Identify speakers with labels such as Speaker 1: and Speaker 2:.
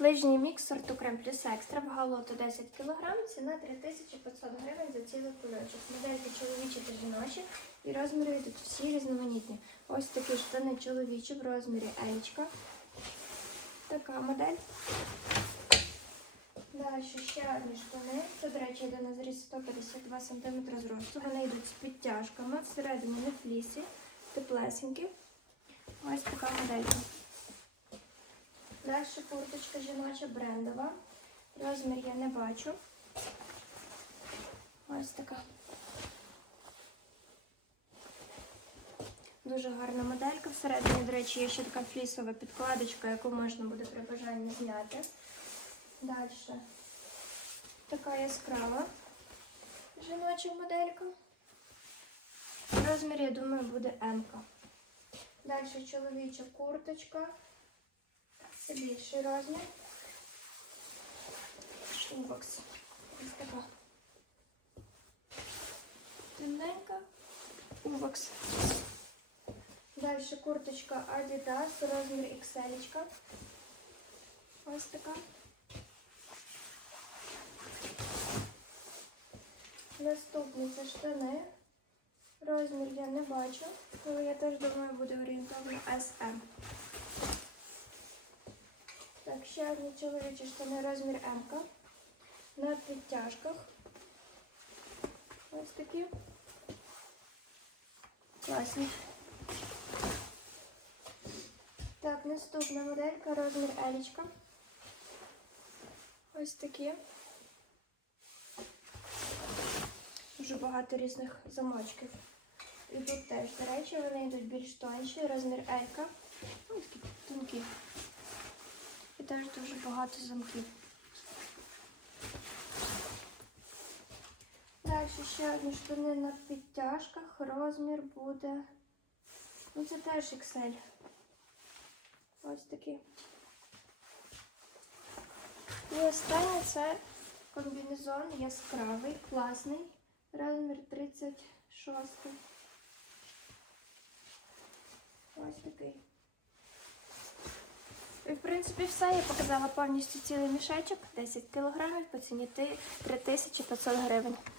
Speaker 1: Лижній мікс сорту крем плюс екстра, вага лоту 10 кг, ціна 3500 гривень за цілий кульочок. Модельки чоловічі та жіночі і розміри йдуть всі різноманітні. Ось такі штани чоловічі в розмірі Елічка. Така модель. Далі ще одні штани. Це, до речі, йде на зріз 152 см зросту. Вони йдуть з підтяжками, всередині не флісі, теплесенькі. Ось така моделька. Далі курточка жіноча брендова. Розмір я не бачу. Ось така. Дуже гарна моделька. Всередині, до речі, є ще така флісова підкладочка, яку можна буде при бажанні зняти. Далі. Така яскрава жіноча моделька. Розмір, я думаю, буде М. Далі чоловіча курточка. Це більший розмір. Шубокс. Ось така. Тенденька. Увокс. Далі курточка Adidas, розмір XL. Ось така. Наступні це штани. Розмір я не бачу, але я теж думаю, буде орієнтовно SM. Ще одні чоловічі штани розмір М. На підтяжках. Ось такі. Класні. Так, наступна моделька, розмір Елічка. Ось такі. Дуже багато різних замочків. І тут теж, до речі, вони йдуть більш тонші, розмір Елька. Ось такі тонкі. І теж дуже багато замків. Далі ще одні штани на підтяжках. Розмір буде. Ну це теж XL. Ось такі. І останнє це комбінезон яскравий, класний. Розмір 36. Ось такий. В принципі, все. Я показала повністю цілий мішечок, 10 кг по ціні 3500 гривень.